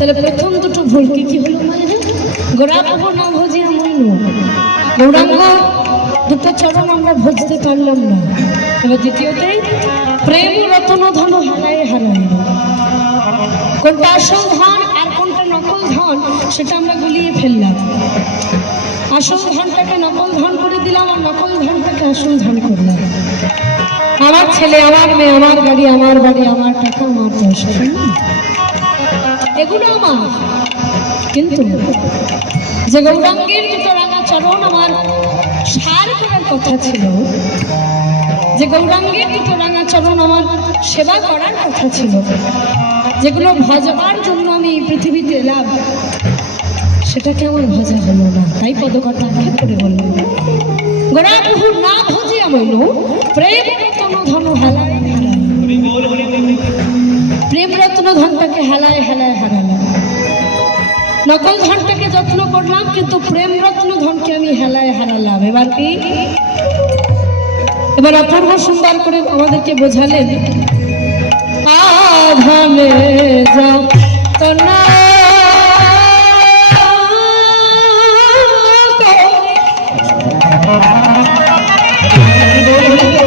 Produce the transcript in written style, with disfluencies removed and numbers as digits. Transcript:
তাহলে প্রথম দুটো ভুল কি কি হলো মায়ের? গোড়াবহ না ভজিয়া মইনু, গৌরাঙ্গ দুটো চরণ আমরা ভজতে পারলাম না। এবার দ্বিতীয়তেই প্রেম রতন ধন হারায় হারায়, কোনটা আসল ধন আর কোনটা নকল ধন সেটা আমরা গুলিয়ে ফেললাম। আসল ধনটাকে নকল ধন করে দিলাম আর নকল ধনটাকে আসল ধন করলাম। আমার ছেলে, আমার মেয়ে, আমার গাড়ি, আমার বাড়ি, আমার টাকা, আমার পয়সা, এগুলো আমার। কিন্তু যে গৌরাঙ্গের দুটো রাঙা চরণ আমার সার করার কথা ছিল, যে গৌরাঙ্গের দুটো রাঙা চরণ আমার সেবা করার কথা ছিল, যেগুলো ভজবার জন্য আমি পৃথিবীতে এলাম, সেটাকে আমার ভজা হলো না। তাই পদকর্তা আক্ষেপ করে বলল, গোড়াবহু না ভজিয়া মইল প্রেম রত্ন ধন হালায় হারায়। প্রেম রত্ন ধনটাকে হালায় হালায় হারালাম, নকল ধনটাকে যত্ন করলাম, কিন্তু প্রেম রত্ন ধনকে আমি হেলায় হারালাম। এবার কি? এবার অপূর্ব সুন্দর করে আমাদেরকে বোঝালেন, আধামে যা তো না